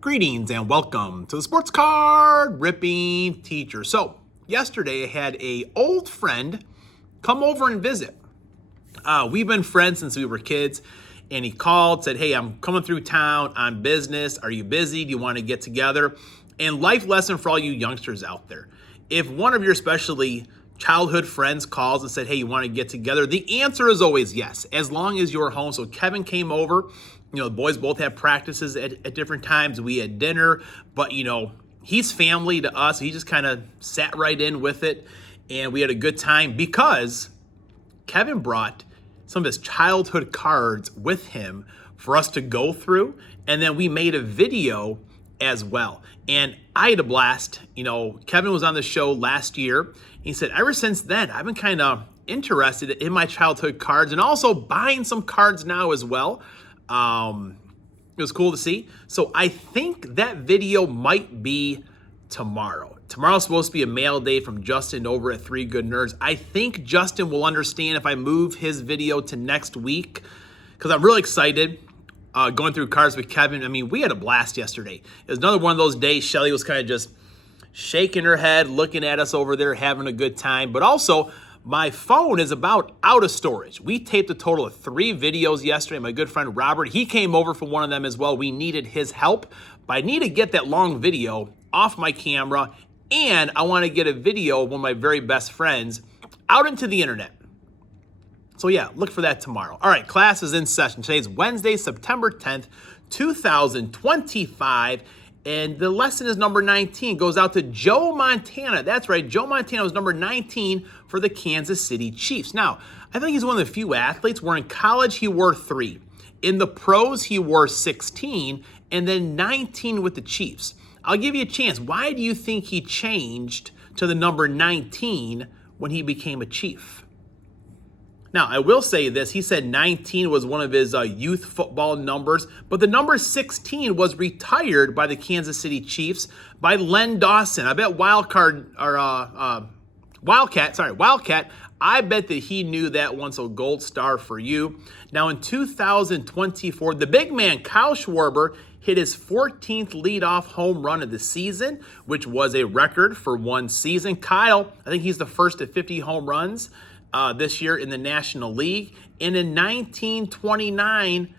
Greetings and welcome to the Sports Card Ripping Teacher. So, yesterday I had a old friend come over and visit. We've been friends since we were kids, and he called, said, hey, I'm coming through town on business. Are you busy? Do you want to get together? And life lesson for all you youngsters out there. If one of your especially childhood friends calls and said, hey, you want to get together? The answer is always yes, as long as you're home. So Kevin came over. The boys both had practices at different times. We had dinner, but, he's family to us. He just kind of sat right in with it, and we had a good time because Kevin brought some of his childhood cards with him for us to go through, and then we made a video as well. And I had a blast. Kevin was on the show last year. He said, ever since then, I've been kind of interested in my childhood cards and also buying some cards now as well. It was cool to see. So I think that video might be tomorrow. Tomorrow's supposed to be a mail day from Justin over at 3 Good Nerds. I think Justin will understand if I move his video to next week because I'm really excited going through cards with Kevin. I mean, we had a blast yesterday. It was another one of those days Shelly was kind of just shaking her head, looking at us over there, having a good time. But also, my phone is about out of storage. We taped a total of 3 videos yesterday. My good friend Robert, he came over for one of them as well. We needed his help, but I need to get that long video off my camera, and I want to get a video of one of my very best friends out into the internet. So yeah, look for that tomorrow. All right, class is in session. Today's Wednesday, September 10th, 2025. And the lesson is number 19. Goes out to Joe Montana. That's right. Joe Montana was number 19 for the Kansas City Chiefs. Now, I think he's one of the few athletes where in college he wore 3. In the pros, he wore 16 and then 19 with the Chiefs. I'll give you a chance. Why do you think he changed to the number 19 when he became a Chief? Now, I will say this. He said 19 was one of his youth football numbers, but the number 16 was retired by the Kansas City Chiefs by Len Dawson. I bet Wildcat, I bet that he knew that one, so gold star for you. Now, in 2024, the big man, Kyle Schwarber, hit his 14th leadoff home run of the season, which was a record for one season. Kyle, I think he's the first at 50 home runs this year in the National League. And in 1929,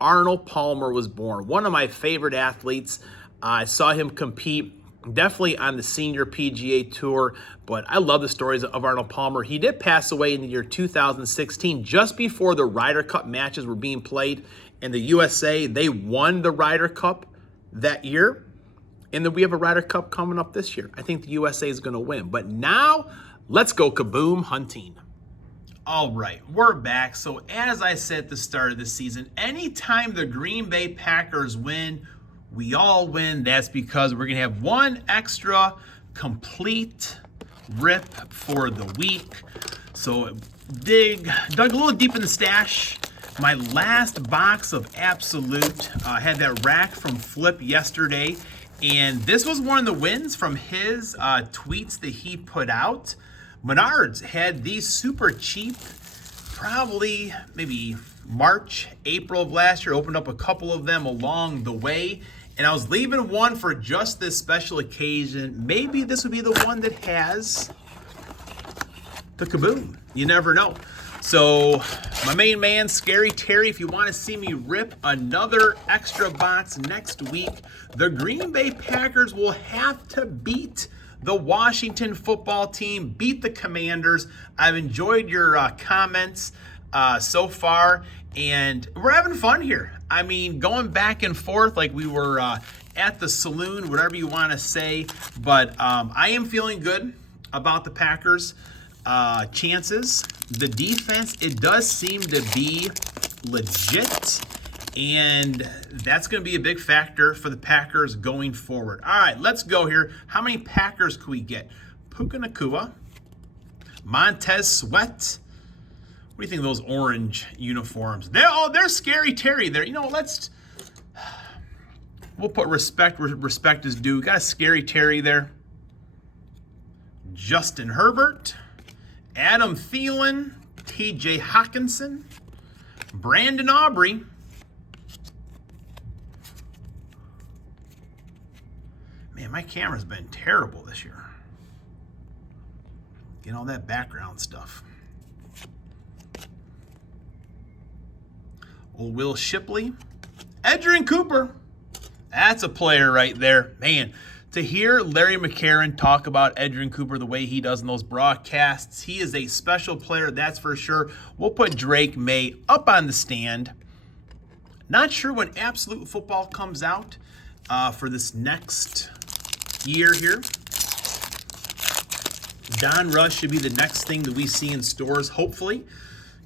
Arnold Palmer was born. One of my favorite athletes. I saw him compete definitely on the senior PGA Tour, but I love the stories of Arnold Palmer. He did pass away in the year 2016, just before the Ryder Cup matches were being played. And the USA, they won the Ryder Cup that year. And then we have a Ryder Cup coming up this year. I think the USA is going to win. But now, let's go kaboom hunting. All right, we're back. So as I said at the start of the season, anytime the Green Bay Packers win, we all win. That's because we're going to have one extra complete rip for the week. So dug a little deep in the stash. My last box of Absolute had that rack from Flip yesterday. And this was one of the wins from his tweets that he put out. Menards had these super cheap, probably maybe March, April of last year. Opened up a couple of them along the way. And I was leaving one for just this special occasion. Maybe this would be the one that has the kaboom. You never know. So my main man, Scary Terry, if you want to see me rip another extra box next week, the Green Bay Packers will have to beat the Washington football team, beat the Commanders. I've enjoyed your comments so far, and we're having fun here. I mean, going back and forth like we were at the saloon, whatever you want to say, but I am feeling good about the Packers' chances. The defense, it does seem to be legit, and that's going to be a big factor for the Packers going forward. All right, let's go here. How many Packers could we get? Puka Nacua, Montez Sweat. What do you think of those orange uniforms? They're Scary Terry there. We'll put respect where respect is due. Got a Scary Terry there. Justin Herbert, Adam Thielen, TJ Hawkinson, Brandon Aubrey, Man, my camera's been terrible this year. Get all that background stuff. Old Will Shipley. Edgerrin Cooper. That's a player right there. Man, to hear Larry McCarron talk about Edgerrin Cooper the way he does in those broadcasts, he is a special player, that's for sure. We'll put Drake May up on the stand. Not sure when Absolute Football comes out for this next year here. Don Rush should be the next thing that we see in stores, hopefully.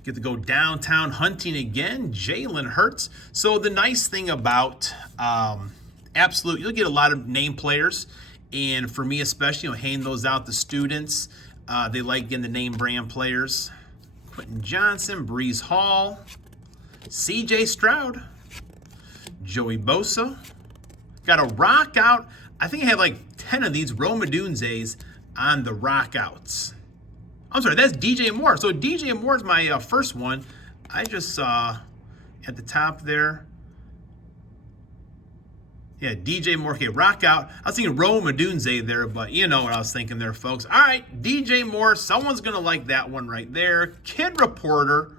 Get to go downtown hunting again. Jalen Hurts. So the nice thing about Absolute, you'll get a lot of name players. And for me especially, handing those out to students. They like getting the name brand players. Quentin Johnson, Breeze Hall, C.J. Stroud, Joey Bosa. Got a rock out. I think I had like 10 of these Rome Odunze's on the rock outs. I'm sorry, that's DJ Moore. So DJ Moore is my first one. I just saw at the top there. Yeah, DJ Moore. Okay, rock out. I was thinking Rome Odunze there, but you know what I was thinking there, folks. All right, DJ Moore. Someone's going to like that one right there. Kid Reporter,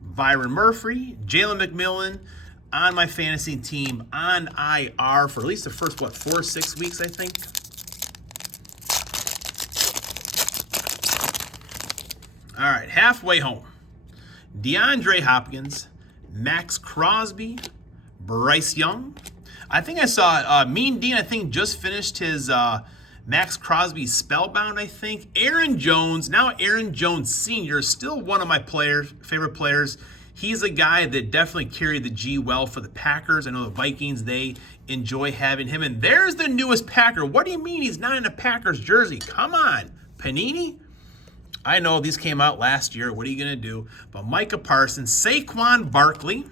Byron Murphy, Jalen McMillan on my fantasy team on IR for at least the first, 4-6 weeks, I think. All right, halfway home. DeAndre Hopkins, Max Crosby, Bryce Young. I think I saw Mean Dean, I think, just finished his Max Crosby Spellbound, I think. Aaron Jones, now Aaron Jones Sr., still one of my favorite players. He's a guy that definitely carried the G well for the Packers. I know the Vikings, they enjoy having him. And there's the newest Packer. What do you mean he's not in a Packers jersey? Come on, Panini? I know these came out last year. What are you going to do? But Micah Parsons, Saquon Barkley,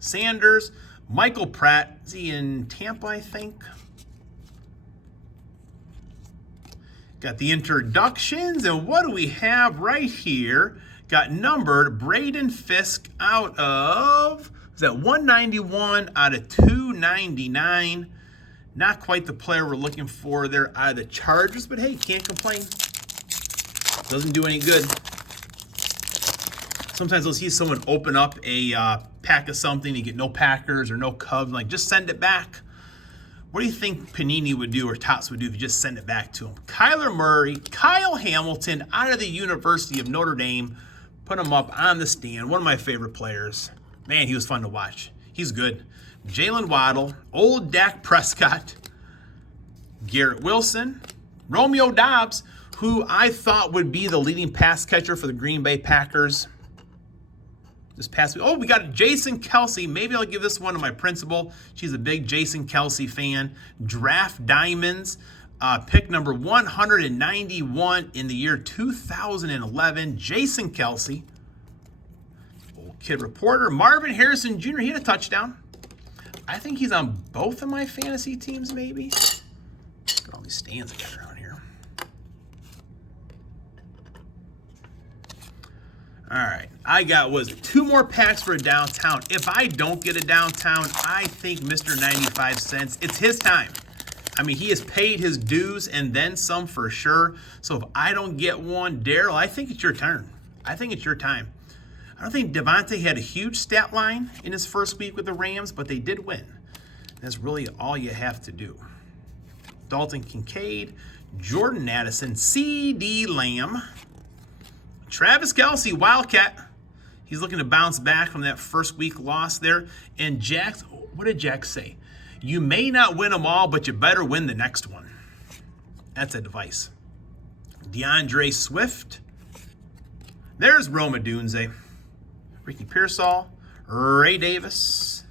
Sanders, Michael Pratt. Is he in Tampa, I think? Got the introductions. And what do we have right here? Got numbered Braden Fisk out of, is that 191 out of 299? Not quite the player we're looking for there out of the Chargers, but hey, can't complain. Doesn't do any good. Sometimes you'll see someone open up a pack of something, you get no Packers or no Cubs, like just send it back. What do you think Panini would do or Topps would do if you just send it back to him? Kyler Murray, Kyle Hamilton out of the University of Notre Dame. Put him up on the stand. One of my favorite players. Man, he was fun to watch. He's good. Jalen Waddle, old Dak Prescott, Garrett Wilson, Romeo Doubs, who I thought would be the leading pass catcher for the Green Bay Packers this past week. Oh, we got Jason Kelsey. Maybe I'll give this one to my principal. She's a big Jason Kelsey fan. Draft Diamonds, pick number 191 in the year 2011. Jason Kelsey. Old Kid Reporter, Marvin Harrison Jr., he had a touchdown. I think he's on both of my fantasy teams, maybe. Look at all these stands I got around here. All right, I got, two more packs for a downtown. If I don't get a downtown, I think Mr. 95 Cents, it's his time. I mean, he has paid his dues and then some for sure. So if I don't get one, Daryl, I think it's your turn. I think it's your time. I don't think Devontae had a huge stat line in his first week with the Rams, but they did win. That's really all you have to do. Dalton Kincaid, Jordan Addison, C.D. Lamb, Travis Kelce, Wildcat. He's looking to bounce back from that first week loss there. And Jax, what did Jax say? You may not win them all, but you better win the next one. That's advice. DeAndre Swift. There's Rome Odunze. Ricky Pearsall, Ray Davis,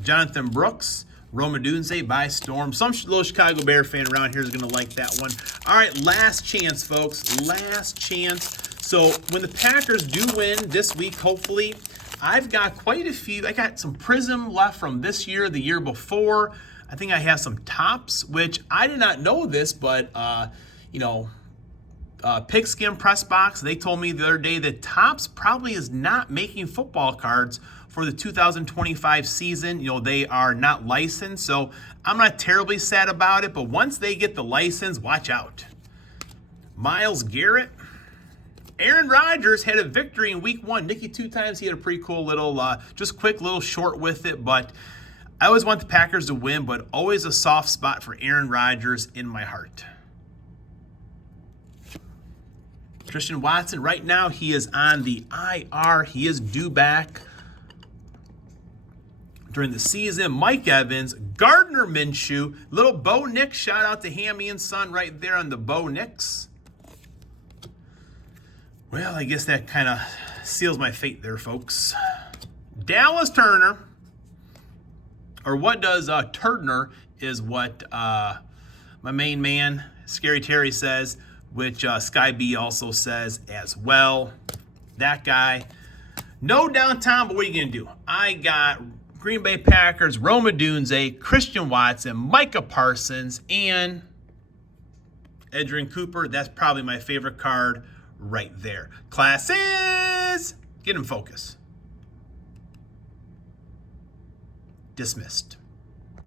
Jonathan Brooks, Rome Odunze by storm. Some little Chicago Bear fan around here is going to like that one. All right, last chance, folks. Last chance. So when the Packers do win this week, hopefully, I've got quite a few. I got some Prism left from this year, the year before. I think I have some Topps, which I did not know this, but, Pigskin Press Box, they told me the other day that Topps probably is not making football cards for the 2025 season. You know, they are not licensed, so I'm not terribly sad about it, but once they get the license, watch out. Myles Garrett. Aaron Rodgers had a victory in week 1. Nicky, 2 times, he had a pretty cool little, just quick little short with it, but I always want the Packers to win, but always a soft spot for Aaron Rodgers in my heart. Christian Watson, right now he is on the IR. He is due back during the season. Mike Evans, Gardner Minshew, little Bo Nix, shout out to Hammy and Son right there on the Bo Nix. Well, I guess that kind of seals my fate there, folks. Dallas Turner, or what does Turner is what my main man, Scary Terry, says, which Sky B also says as well. That guy. No downtown, but what are you going to do? I got Green Bay Packers, Roma Dunze, Christian Watson, Micah Parsons, and Adrian Cooper. That's probably my favorite card right there. Classes! Get in focus. Dismissed.